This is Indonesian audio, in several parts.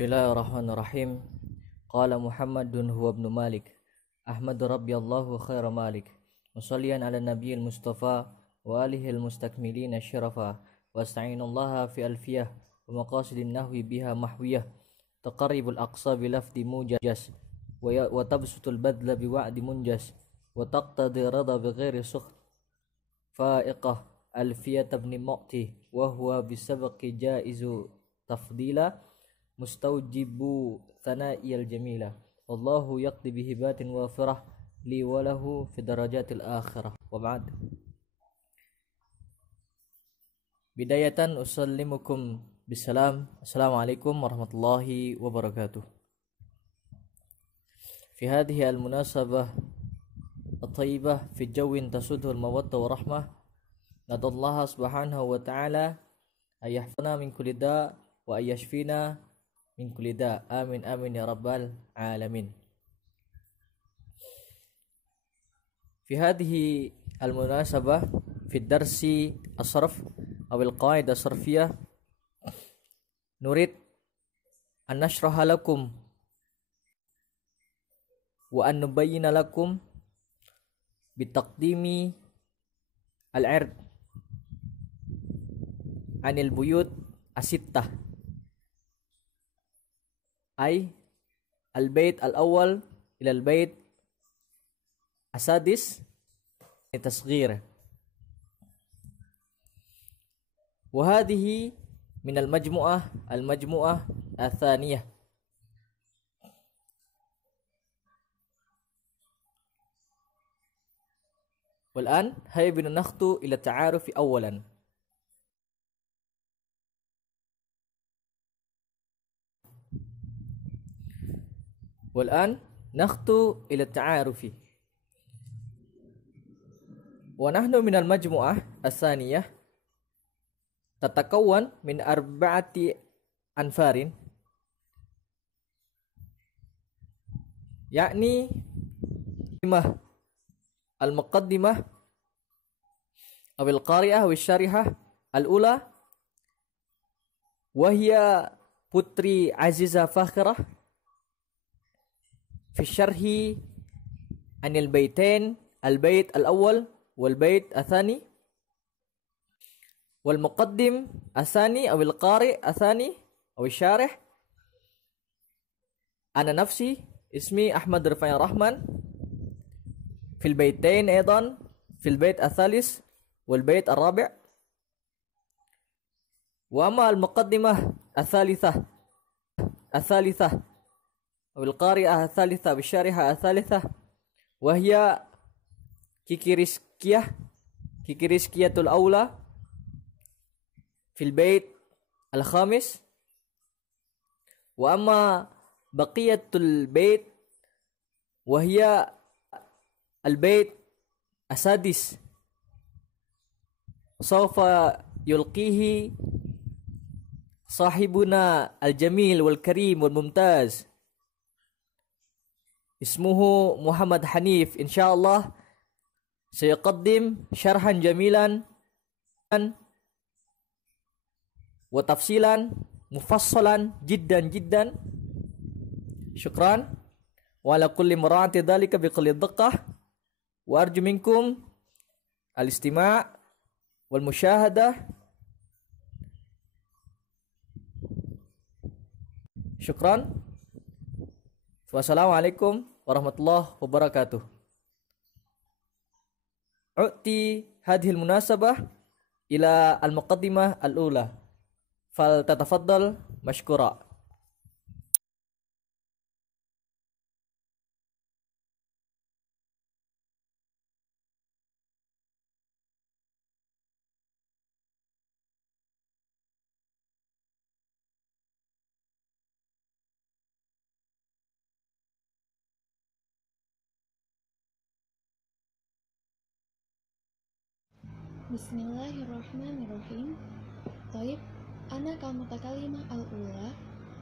Bismillahirrahmanirrahim. Qala Muhammadun huwa ibn Malik. Ahmadu Rabbi Allahu khaira Malik. Musalliyan ala nabiyil Mustafa wa alihil mustakmilina syarafa. Wa asta'inullaha fi alfiyah. Wa maqasidin nahwi biha mahwiyah. Taqarribul aqsa bilafdi mujajas. Wa tabsutul badla biwa'di munjas. Wa taqtadi rada bighairi sukht. Fa'iqah alfiyat ibn Mu'ti. Wa huwa bisabaqi jaizu tafdila. Mustaujibu thana'iyal jamila. Wallahu yaqdi bihibatin wafirah li walahu fi darajatil akhirah. Wa ba'd. Bidayatan usallimukum bisalam. Assalamualaikum warahmatullahi wabarakatuh. Fi hadhihi al-munasabah at-tayyibah fi jawin tasudhu al-mawaddah wa rahmah. Nadallaha subhanahu wa ta'ala ayyahfana min kulli da' wa ayyashfina min kulli da'. Amin amin ya rabbal alamin. Fi hadhihi al-munasabah fi darsi as-sarf aw al-qa'idah as-sarfiyah nurid an nashraha lakum wa an nubayyina lakum bitaqdimi al-'ird anil buyut as-sittah ay al-bayt al-awwal ila al-bayt as-sadis litasghir. Wa hadhihi min al-majmu'ah al-thaniyah. Wal an hayya bina nakhtu ila ta'arufi awwalan. والآن نخطو إلى التعارف. ونحن من المجموعة الثانية تتكون من 4 أنفار، يعني المقدمة أو القارئة أو الشارحة الأولى وهي putri Aziza Fakhirah في الشرح عن البيتين البيت الأول والبيت الثاني، والمقدم الثاني أو القارئ الثاني أو الشارح أنا نفسي اسمي أحمد رفاعي الرحمن في البيتين أيضا في البيت الثالث والبيت الرابع. وأما المقدمة الثالثة أو القارئة الثالثة بالشارحة الثالثة وهي كيكيريسكية الأولى في البيت الخامس. وأما بقية البيت وهي البيت السادس سوف يلقيه صاحبنا الجميل والكريم والممتاز اسمه محمد حنيف. إن شاء الله سيقدم شرحا جميلا وتفصيلا مفصلا جدا جدا. شكرا، وعلى كل مراعاة ذلك بكل الدقة، وأرجو منكم الاستماع والمشاهدة. شكرا، wassalamualaikum warahmatullahi wabarakatuh. U'ti hadhil munasabah ila al-muqaddimah al-ula. Fal tatafaddal mashkura. Bismillahirrahmanirrahim. Taib, ana kalmutakalimah al-ula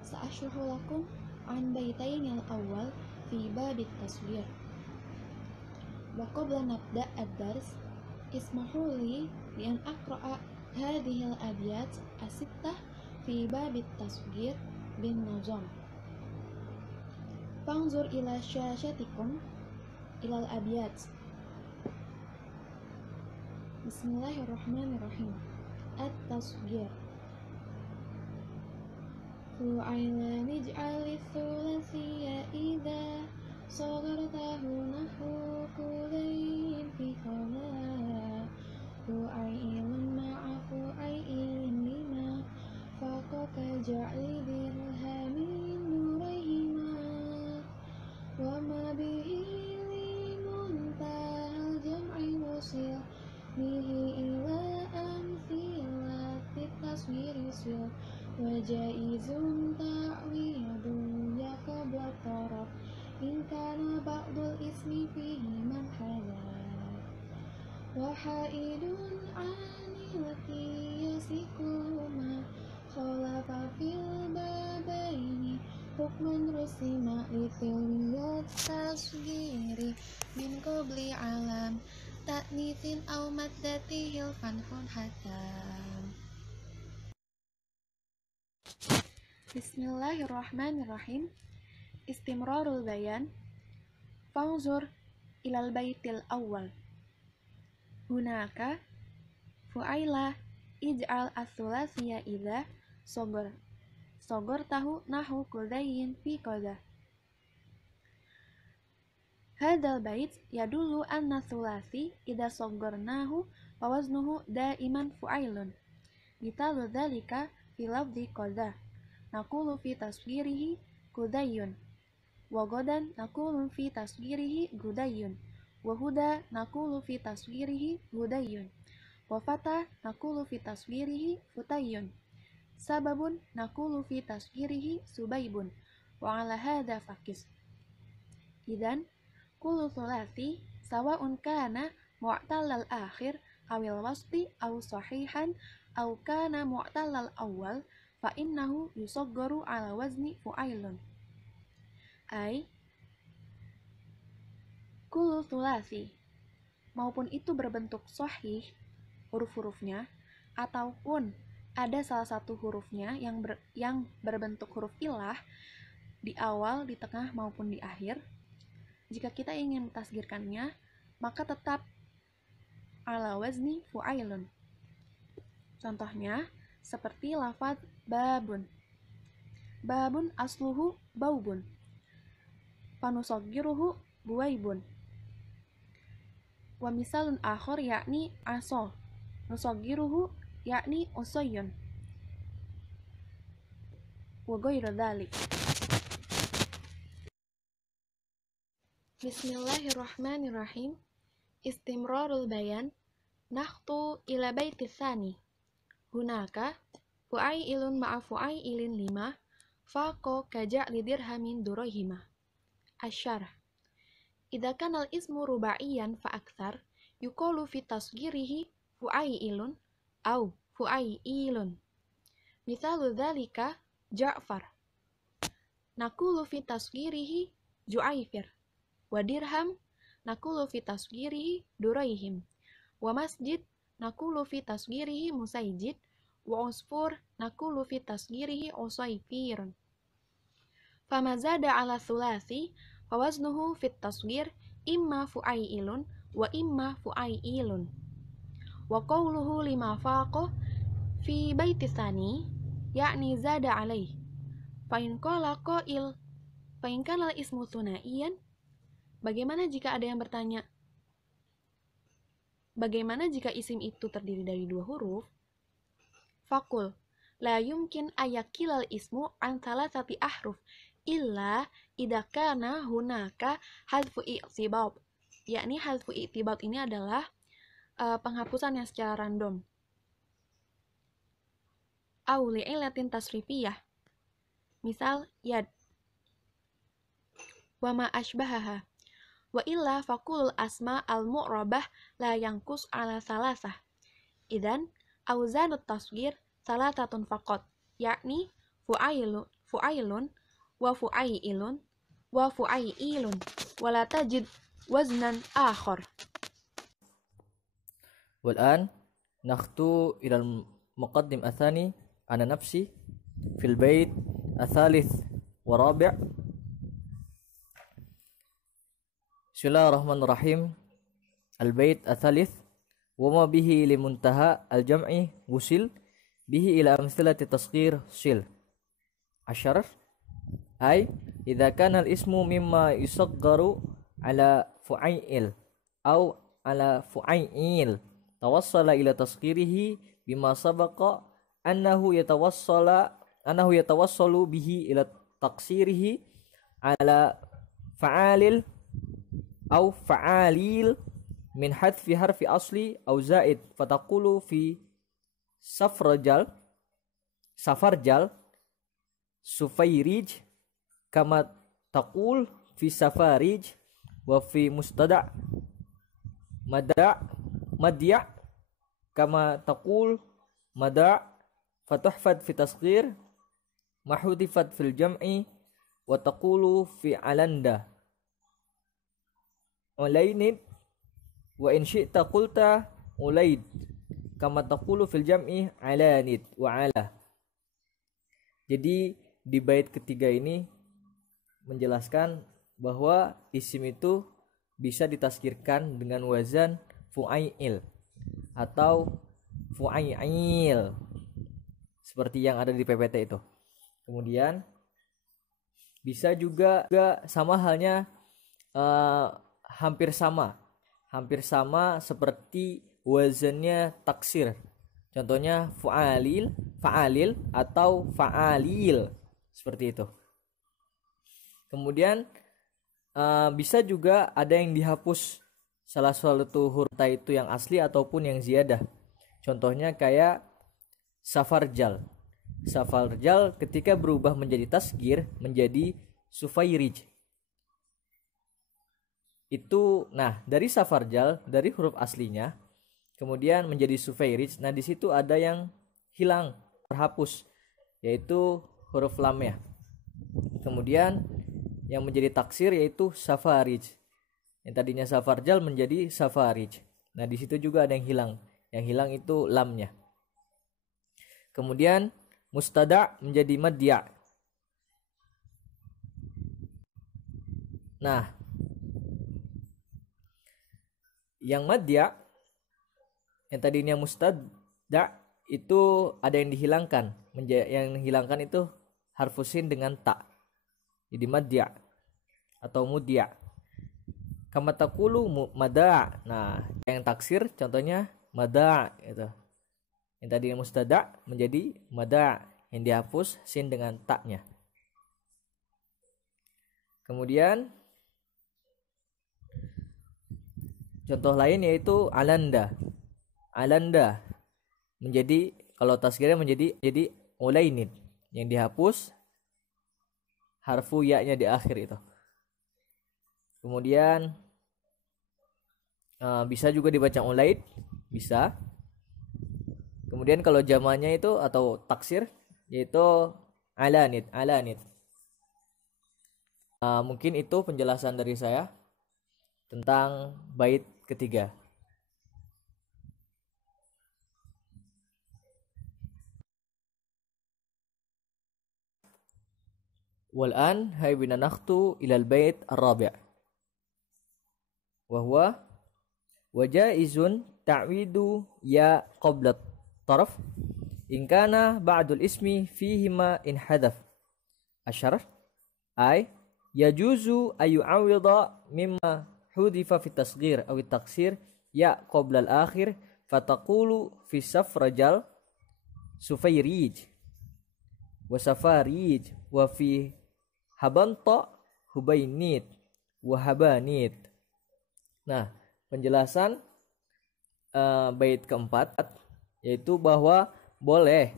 sa'ashruhu lakum an baitayn al-awwal fi babit taswir. Wa qabla nabda' ad-dars ismahu li bi an aqra'a hadhihi al-abyat as-sittah fi babit taswir بالنظام. فانظر إلى شاشتكم إلى الأبيات. بسم الله الرحمن الرحيم. التصغير. فعيلا اجعل الثلاثي إذا صغرته نحو كلين في خلا فعيل مع فعيل لما فوق كجعل درهم نوريهما وما به لمنتهى الجمع وصل به إلى أمثلة التصوير صل وجائز تعويض قبل الطرف إن كان بعض الاسم فيه منحلا وحائد عن القياس كلما خالف في البابين حكما رسم لتلوية التصغير من قبل علم تأنيث أو مدته الفتح حتى. Bismillahirrahmanirrahim. Istimrarul bayan. Fanzur ilal baitil awal. Hunaka fu'aila ij'al as-sulasiyya idza sogor tahu nahu kudayin fi qada. Hadzal bait yadullu anna sulasi idza sogornahu wa waznuhu daiman fu'ailun. Mithal dzalika fi lafzi qada. Naqulu fi tasghirihi kudayyun wa godan naqulu fi tasghirihi gudayyun wa huda naqulu fi tasghirihi hudayyun wa fata naqulu fi tasghirihi futayyun sababun naqulu fi tasghirihi subaybun wa ala hadha faqis. Idan kullu thulathi sawa'un kana mu'tallal akhir awil wasfi aw sahihan aw kana mu'tallal awal fa innahu yusaggaru ala wazni fu'ailun. Ai kullu thulathi, maupun itu berbentuk sahih huruf-hurufnya ataupun ada salah satu hurufnya yang berbentuk huruf ilah di awal, di tengah maupun di akhir. Jika kita ingin tasgirkannya, maka tetap ala wazni fu'ailun. Contohnya seperti lafaz babun. Babun asluhu baubun. Panusoggiruhu buwaibun. Wa misalun akhor yakni aso. Nusoggiruhu yakni usoyun. Wa ghairu dzalik. Bismillahirrahmanirrahim. Istimrarul bayan. Nakhtu ila baiti tsani. Hunaka fu'ailun ma'a fu'ailin lima faqo kaja'li dirhamin durahima. Asyarah. Idza kana al-ismu rubaiyan fa aktsar yuqalu fi tasghirihi fu'ailun au fu'ailun. Mithalu dzalika Ja'far. Naqulu fi tasghirihi Ju'aifir. Wa dirham naqulu fi tasghirihi Duraihim. Wa masjid naqulu fi tasghirihi Musayjid. Wa usfur naqulu fi tasghirihi Usayfirun. Fama zada ala thulathi fa waznuhu fit tasghir imma fu'ailun wa imma fu'ailun. Wa qawluhu lima faqa fi baiti tsani yakni zada alaih. Fa in qala qail fa in kana ismu tsunaiyan, bagaimana jika ada yang bertanya, bagaimana jika isim itu terdiri dari dua huruf? Fakul, la yumkin ayakilal ismu an thalathati ahruf illa idza kana hunaka hadfu i'tibad. Yakni hadfu i'tibad ini adalah penghapusan yang secara random. Au li'illatin tasrifiyah. Misal yad. Wa ma asbahaha. Wa illa faqulul asma al-mu'rabah la yanqus ala salasah. Idan auzanut tasghir salatatun faqat, yakni fu'ailun wa fu'ailun wa fu'ailun wa la tajid waznan akhar. والآن نخطو إلى المقدم الثاني. أنا نفسي في البيت الثالث ورابع. بسم الله الرحمن الرحيم. البيت الثالث وما به لمنتهى الجمع وصل به إلى أمثلة تصغير صل 10 أي إذا كان الاسم مما يصغر على فعيل أو على فعيل توصل إلى تصغيره بما سبق أنه يتوصل به إلى تقصيره على فعال أو فعاليل من حذف حرف أصلي أو زائد فتقول في سفرجل سفيريج كما تقول في سفاريج وفي مستدع مدع كما تقول مدع فتحفظ في تصغير ما حذفت في الجمع وتقول في علندا عليند وإن شئت قلت عليد كما تقول في الجمع علانid وعلا. Jadi di bait ketiga ini menjelaskan bahwa isim itu bisa ditasghirkan dengan wazan fu'ail atau fu'ail seperti yang ada di PPT itu. Kemudian bisa juga sama halnya hampir sama seperti wazannya taksir. Contohnya fa'alil atau fa'alil seperti itu. Kemudian bisa juga ada yang dihapus salah satu huruf itu yang asli ataupun yang ziyadah. Contohnya kayak safarjal ketika berubah menjadi tasghir menjadi sufairij. Itu dari safarjal dari huruf aslinya kemudian menjadi sufairij. Di situ ada yang hilang, terhapus, yaitu huruf lamnya. Kemudian yang menjadi taksir yaitu safarij. Yang tadinya safarjal menjadi safarij. Di situ juga ada yang hilang. Yang hilang itu lamnya. Kemudian mustada menjadi madya. Yang madya yang tadinya mustada itu ada yang dihilangkan. Yang dihilangkan itu harfusin dengan ta. Jadi madya atau mudya. Kama taqulu mada. Yang taksir contohnya mada gitu. Yang tadinya mustada menjadi mada yang dihapus sin dengan ta-nya. Kemudian contoh lain yaitu alanda menjadi, kalau tasghirnya menjadi ulainid yang dihapus harfu ya-nya di akhir itu. Kemudian bisa juga dibaca ulaid, bisa. Kemudian kalau jamannya itu atau taksir yaitu alanid. Mungkin itu penjelasan dari saya tentang bait ketiga. والآن هاي بنا نخطو إلى البيت الرابع وهو وجائز تعويد يا قبل الطرف إن كان بعد الاسم فيهما انحذف. الشرح أي يجوز أن يعوض مما حذف في التصغير أو التقصير يا قبل الآخر فتقول في سفرجل سفيريج وسفاريج وفي habanta hubainid wahabanid. Penjelasan bait keempat yaitu bahwa boleh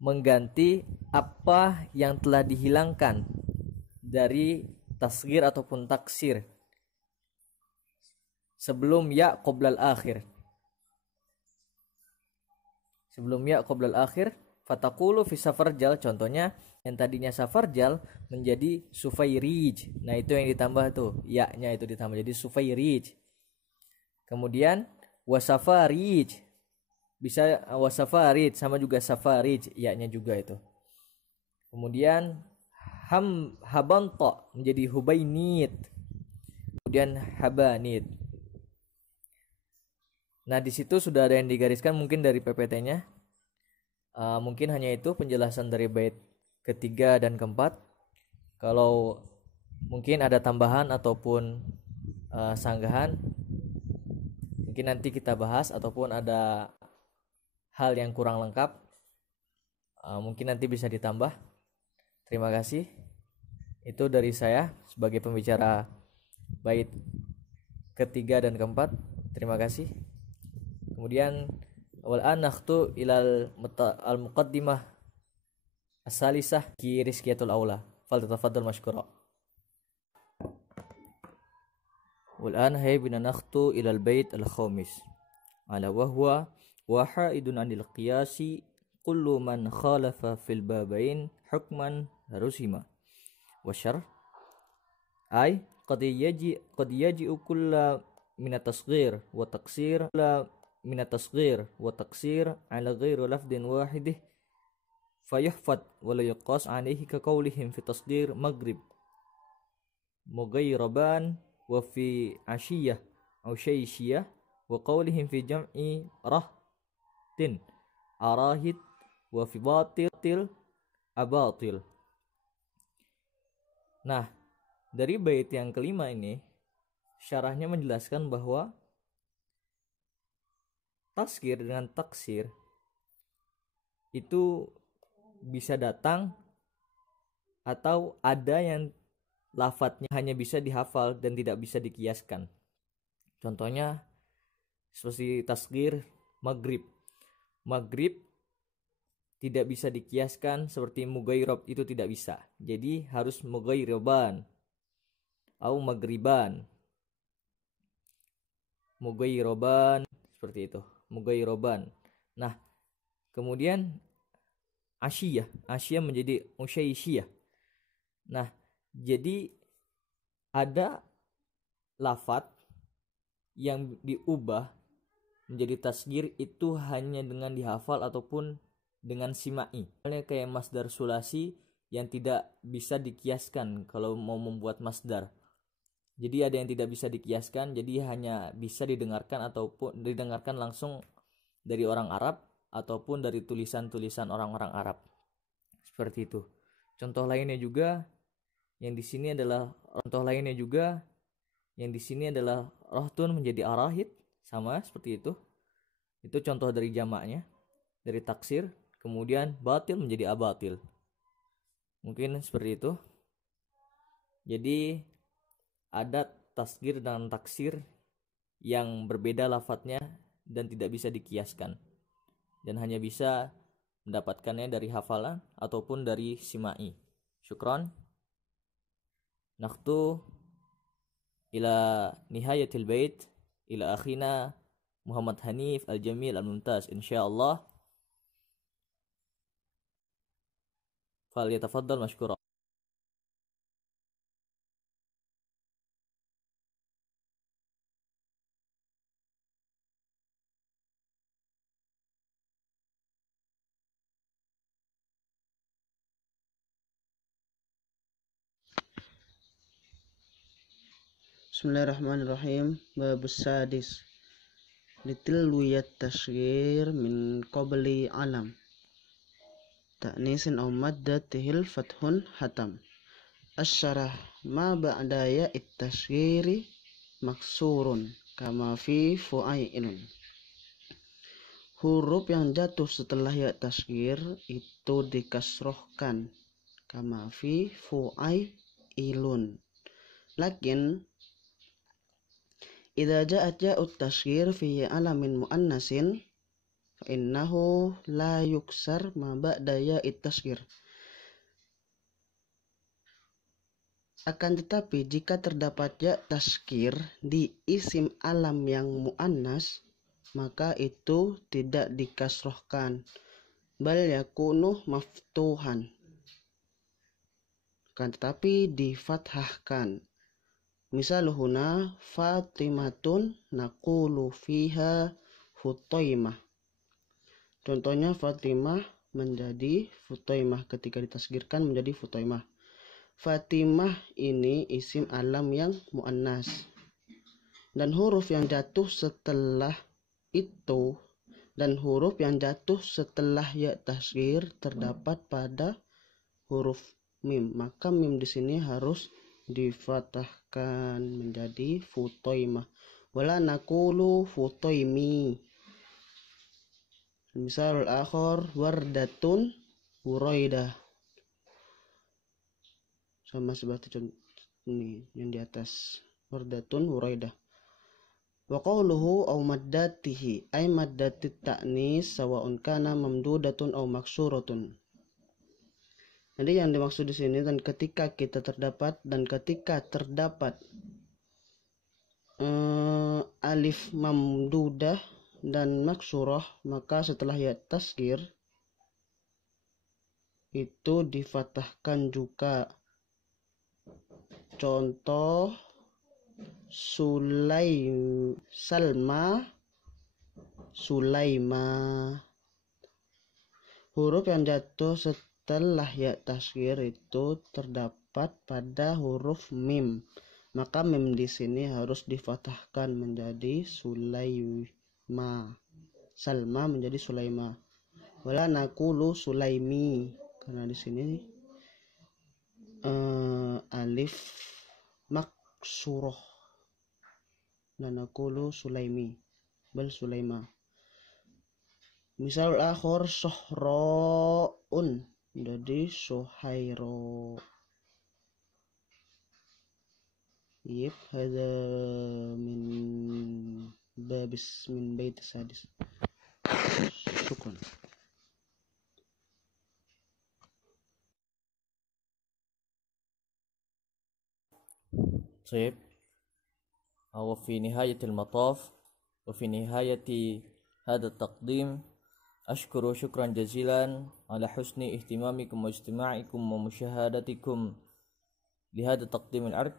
mengganti apa yang telah dihilangkan dari tasghir ataupun taksir sebelum ya qoblal akhir. Sebelum ya qoblal akhir fataqulu fi safarjal, contohnya yang tadinya safarjal menjadi sufairij. Itu yang ditambah tuh, ya-nya itu ditambah jadi sufairij. Kemudian wasafarij. Bisa wasafarij sama juga safarij, ya-nya juga itu. Kemudian habanto menjadi hubainit. Kemudian habanit. Nah, di situ sudah ada yang digariskan mungkin dari PPT-nya. Mungkin hanya itu penjelasan dari bait ketiga dan keempat. Kalau mungkin ada tambahan ataupun sanggahan, mungkin nanti kita bahas, ataupun ada hal yang kurang lengkap, mungkin nanti bisa ditambah. Terima kasih. Itu dari saya sebagai pembicara bait ketiga dan keempat. Terima kasih. Kemudian wal'an nakhtu ilal al-muqaddimah as-salisah ki rizkiyatul aula. Faltatafaddal mashkura. Wal'an bina nakhtu ilal bait al-khamis. Ala wahwa waha'idun anil qiyasi kullu man khalafa fil babain hukman rusima. Wasyar ay qad yaji'u kulla min at-tasghir wa taqsir من التصغير وتقصير على غير لفظ واحد فيحفظ ولا يقاس عليه كقولهم في تصغير مغرب مغيربان وفي عشية أو شيشية وقولهم في جمع رهط أراهت وفي باطل أباطل. Nah, dari bait yang kelima ini syarahnya menjelaskan bahwa tasghir dengan taksir itu bisa datang atau ada yang lafadznya hanya bisa dihafal dan tidak bisa dikiaskan. Contohnya seperti tasghir maghrib. Maghrib tidak bisa dikiaskan seperti mughairab, itu tidak bisa. Jadi harus mughairaban atau maghriban. Mughairaban seperti itu. Mughairaban. Nah, kemudian asyiyah menjadi usyaishiyah. Nah, jadi ada lafadz yang diubah menjadi tasghir itu hanya dengan dihafal ataupun dengan simai. Misalnya kayak masdar sulasi yang tidak bisa dikiaskan kalau mau membuat masdar. Jadi ada yang tidak bisa dikiaskan, jadi hanya bisa didengarkan ataupun didengarkan langsung dari orang Arab ataupun dari tulisan-tulisan orang-orang Arab. Seperti itu. Contoh lainnya juga yang di sini adalah rohtun menjadi arahid, sama seperti itu. Itu contoh dari jamaknya, dari taksir. Kemudian batil menjadi abatil. Mungkin seperti itu. Jadi ada tasghir dan taksir yang berbeda lafadznya dan tidak bisa dikiaskan, dan hanya bisa mendapatkannya dari hafalan ataupun dari simai. Syukran. Nakhtu ila nihayatil bait ila akhina Muhammad Hanif Al-Jamil Al-Mumtaz, insyaallah. Falyatafaddal mashkura. Bismillahirrahmanirrahim. Babus sadis. Litilwiyat tasghir min qabli alam. Ta'nisin aw maddatihil fathun hatam. Asyarah ma ba'da ya'it tasghiri maksurun kama fi fu'ailun. Huruf yang jatuh setelah ya tasghir itu dikasrohkan kama fi fu'ailun. Lakin idza ja'at ya'ut tasghir fi alamin muannasin fa innahu la yuksar ma ba'da ya'it tasghir. Akan tetapi jika terdapat ya tasghir di isim alam yang muannas, maka itu tidak dikasrohkan, bal yakunu maftuhan, akan tetapi difathahkan. Misaluhuna Fatimatun naqulu fiha Hutaimah. Contohnya Fatimah menjadi Futoimah, ketika ditasgirkan menjadi Futoimah. Fatimah ini isim alam yang muannas, dan huruf yang jatuh setelah itu dan huruf yang jatuh setelah ya tasgir terdapat pada huruf mim, maka mim di sini harus difatahkan menjadi Futoimah. Wala nakulu Futoimi. Misal akhor wardatun Uraidah, sama seperti contoh ini yang di atas, wardatun Uraidah. Wa qawluhu aw maddatihi ay maddatit ta'nis sawa'un kana mamdudatun aw maksuratun. Jadi yang dimaksud di sini, dan ketika terdapat alif mamdudah dan maksurah, maka setelah ya tasgir itu difatahkan juga. Contoh Salma, Sulaima. Huruf yang jatuh setelah ya tasgir itu terdapat pada huruf mim, maka mim di sini harus difatahkan menjadi Sulaima. Salma menjadi Sulaima. Wala nakulu Sulaimi, karena di sini alif maksuroh, dan nakulu Sulaimi bal Sulaima. Misal akhor sohroun jadi Sohairo. Yep, hada min bait sadis. Syukran. طيب، وفي نهاية المطاف وفي نهاية هذا التقديم أشكر شكرا جزيلا على حسن اهتمامكم واستماعكم ومشاهدتكم لهذا التقديم العرض.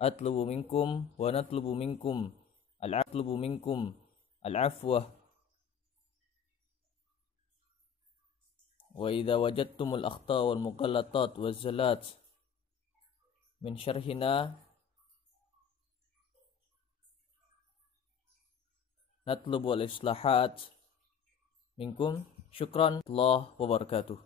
أطلب منكم العفو، وإذا وجدتم الأخطاء والمغالطات والزلات من شرحنا نطلب الإصلاحات منكم. شكرا الله وبركاته.